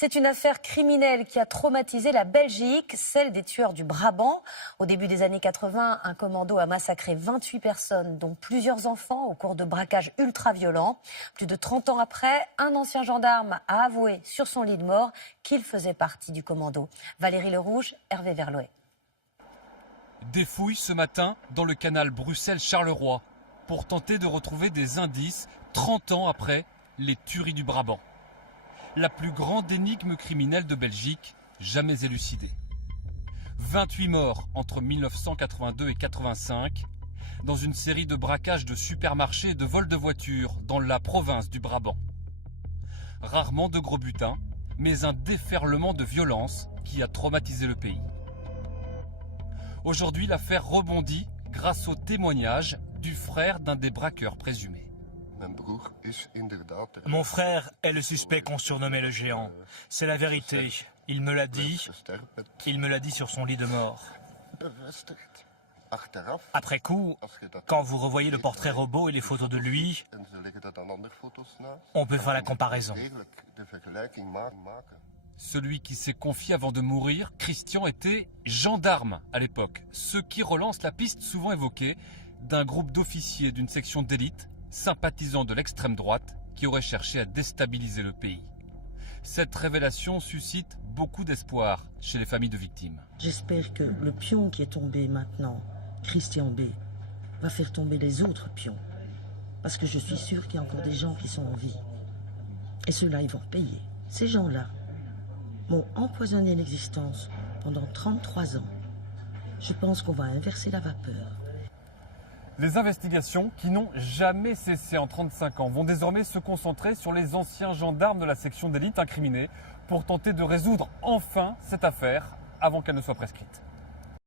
C'est une affaire criminelle qui a traumatisé la Belgique, celle des tueurs du Brabant. Au début des années 80, un commando a massacré 28 personnes, dont plusieurs enfants, au cours de braquages ultra-violents. Plus de 30 ans après, un ancien gendarme a avoué sur son lit de mort qu'il faisait partie du commando. Valérie Lerouge, Hervé Verloët. Des fouilles ce matin dans le canal Bruxelles-Charleroi pour tenter de retrouver des indices 30 ans après les tueries du Brabant. La plus grande énigme criminelle de Belgique jamais élucidée. 28 morts entre 1982 et 1985 dans une série de braquages de supermarchés et de vols de voitures dans la province du Brabant. Rarement de gros butins, mais un déferlement de violence qui a traumatisé le pays. Aujourd'hui, l'affaire rebondit grâce au témoignage du frère d'un des braqueurs présumés. Mon frère est le suspect qu'on surnommait le géant. C'est la vérité. Il me l'a dit. Il me l'a dit sur son lit de mort. Après coup, quand vous revoyez le portrait robot et les photos de lui, on peut faire la comparaison. Celui qui s'est confié avant de mourir, Christian, était gendarme à l'époque. Ce qui relance la piste souvent évoquée d'un groupe d'officiers d'une section d'élite sympathisants de l'extrême droite qui auraient cherché à déstabiliser le pays. Cette révélation suscite beaucoup d'espoir chez les familles de victimes. J'espère que le pion qui est tombé maintenant, Christian B, va faire tomber les autres pions. Parce que je suis sûre qu'il y a encore des gens qui sont en vie. Et ceux-là, ils vont payer. Ces gens-là m'ont empoisonné l'existence pendant 33 ans. Je pense qu'on va inverser la vapeur. Les investigations, qui n'ont jamais cessé en 35 ans, vont désormais se concentrer sur les anciens gendarmes de la section d'élite incriminés pour tenter de résoudre enfin cette affaire avant qu'elle ne soit prescrite.